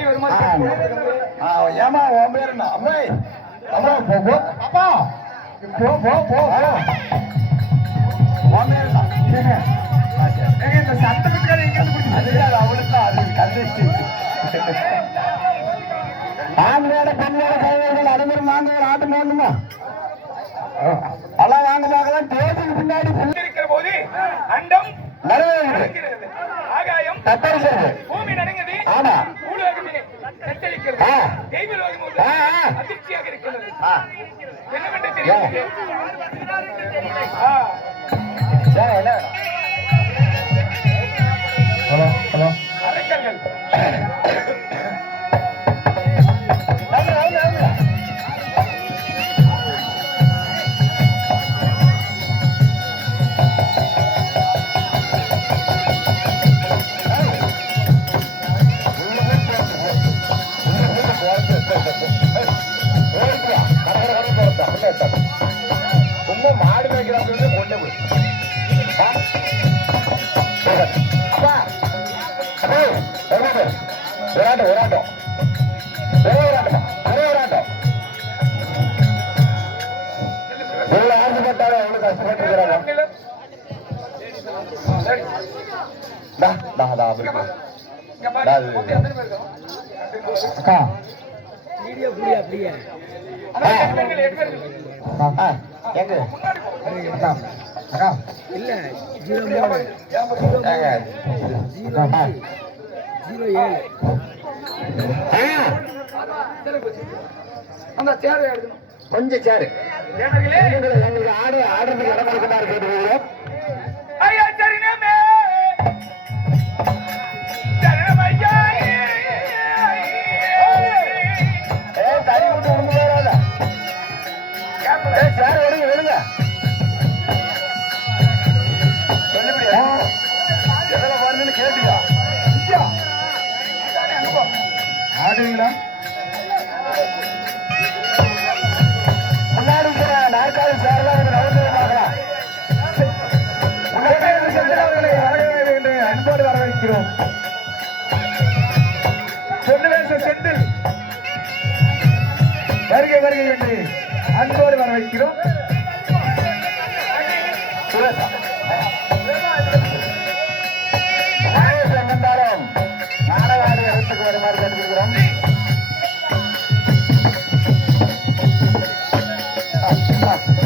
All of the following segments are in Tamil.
ஆ, ஏம்மா உன் பேர் என்ன? அம்மை. அம்மா போ போ. அப்பா. போ போ போ. உன் பேர் இந்த சட்டத்துக்காக எங்க இருந்து பிடிச்சது? அது அது அவளுக்கு தான், அது கந்திஷ்டி. ஆண்களோட பெண்ணோட கைவர்கள் அனைவரும் வாங்க ஒரு ஆட்டம் போடணுமா? எல்லாம் வாங்க பார்க்கலாம் தேதிக்கு பின்னாடி இருக்கிற போது அண்டம் நிறைவேறுகிறது நடக்கிறது. ஆகாயம் தத்தரிக்கிறது என்ன? அப்பா ஒரு ஆட்டம் ஒரு உள்ள ஆசைப்பட்டாலும் எவ்வளவு கஷ்டப்பட்டு எங்க? இல்ல ஜீரோ மூணு. ஜீரோ. ஜீரோ ஏழு. அந்த சேரை எடுக்கணும். கொஞ்சம் சேரு. எங்களுக்கு ஆடு ஆடுறதுக்கு இடம் கொடுக்கட்டா இருக்கு அன்போடு வரவேற்கிறோம் பொன்னுவேச செந்தில். வருக வருக என்று அன்போடு வரவேற்கிறோம். சென்றாலும் நாடகாடு இடத்துக்கு வருமாறு கேட்டுக்கிறோம் சவால்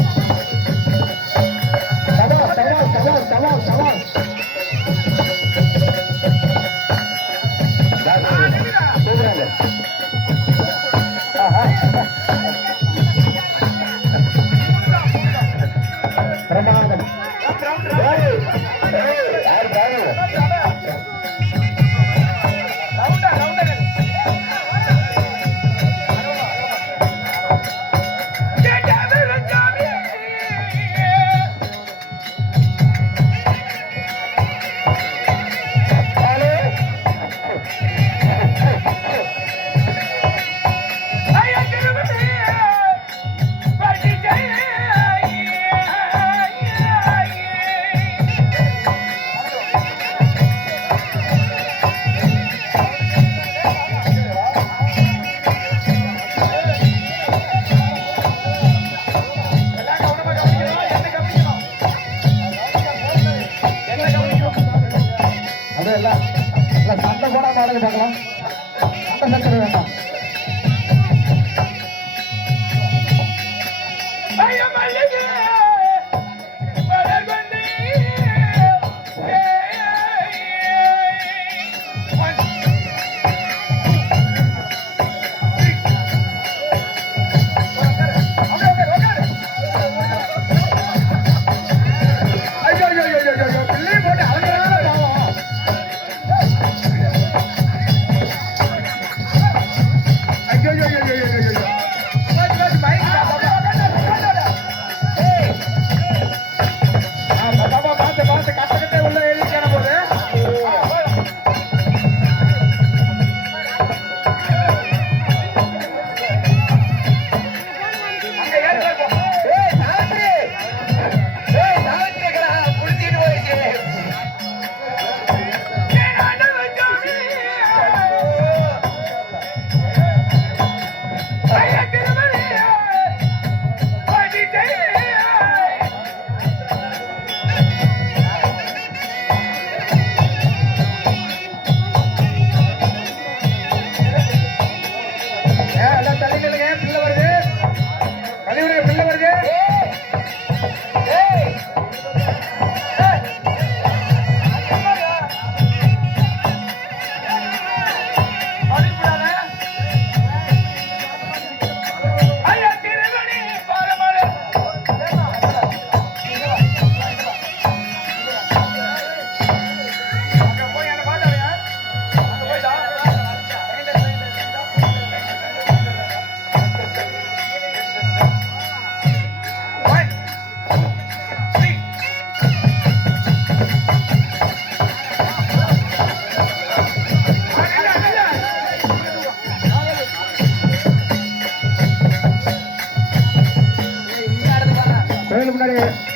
கண்ணுக்கு முன்னாடி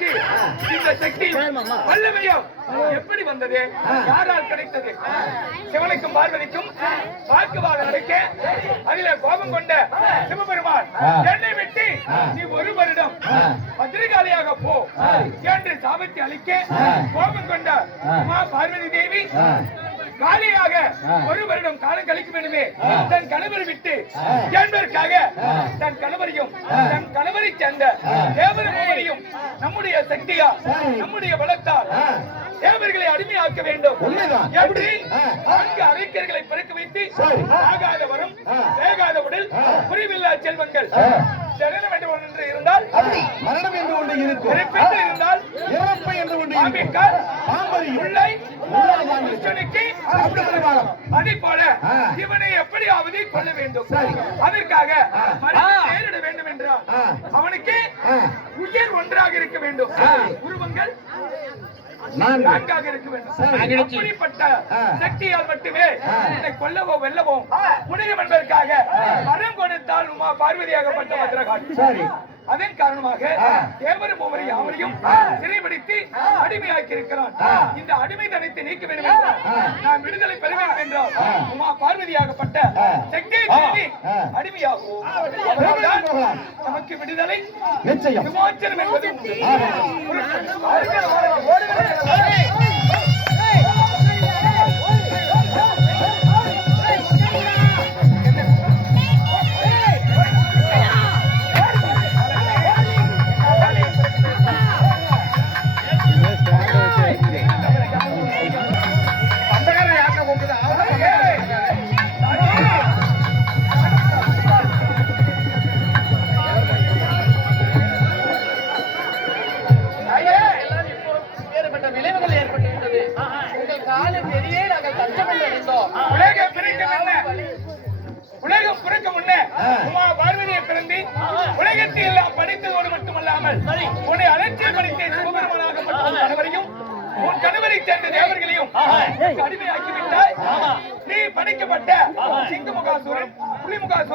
அளவிற்கு இந்த சக்தி வல்லமையும் எப்படி வந்தது? யாரால் கிடைத்தது? சிவனுக்கும் பார்வதிக்கும் வாக்குவாதம் நடக்க அதில கோபம் கொண்ட சிவபெருமான் என்னை விட்டு நீ ஒரு வருடம் பத்திரிகாலியாக போ என்று சாபத்தை அளிக்க கோபம் கொண்ட உமா பார்வதி தேவி காலியாக ஒரு வருடம் காலம் கழிக்க வேண்டுமே தன் கணவரை விட்டு என்பதற்காக தன் கணவரையும் தன் கணவரை சேர்ந்த தேவர மூவரையும் நம்முடைய சக்தியா. நம்முடைய பலத்தால். தேவர்களை அடிமையாக்க வேண்டும். எப்படி. நான்கு அரைக்கர்களை பிறக்க வைத்து. ஆகாத வரம். வேகாத உடல். புரிவில்லா செல்வங்கள். ஜனனம் என்று ஒன்று இருந்தால் மரணம் என்று இருக்கும் இருந்தால் இறப்பு என்று உள்ளை அதை போல. இவனை எப்படியாவது கொள்ள வேண்டும். அதற்காக நேரிட வேண்டும். அவனுக்கு. உயிர் ஒன்றாக இருக்க வேண்டும். உருவங்கள் நான்கு நான்காக இருக்க வேண்டும். அப்படிப்பட்ட. சக்தியால் மட்டுமே. இதை கொல்லவோ வெல்லவோ முடியும் என்பதற்காக வரம் கொடுத்தால் உமா பார்வதியாகப்பட்ட பத்திரகாளி சரி அதன் காரணமாக ஆ. தேவரும் ஒவ்வொரு யாவரையும் சிறைபிடித்து அடிமையாக்கி இருக்கிறான். இந்த அடிமை தனத்தை நீக்க வேண்டும் என்றால். நான் விடுதலை பெற வேண்டும் என்றால். உமா பார்வதியாகப்பட்ட. சக்தியை ஆ. தேடி போகலாம். நமக்கு விடுதலை நிச்சயம் விமோச்சனம் என்பது கஷ்டப்பட்டு இருந்தோம் உலகம் பிறக்க உலகம் பிறக்க முன்ன உமா பார்வதியை பிறந்தி உலகத்தை எல்லாம் படித்ததோடு மட்டுமல்லாமல் உன்னை அலட்சியப்படுத்திய சிவபெருமானாகப்பட்ட உன் கணவரையும் உன் கணவரை சேர்ந்த தேவர்களையும் அடிமையாக்கிவிட்டாய் நீ படைக்கப்பட்ட சிங்கமுகாசுரன் புலிமுகாசுரன்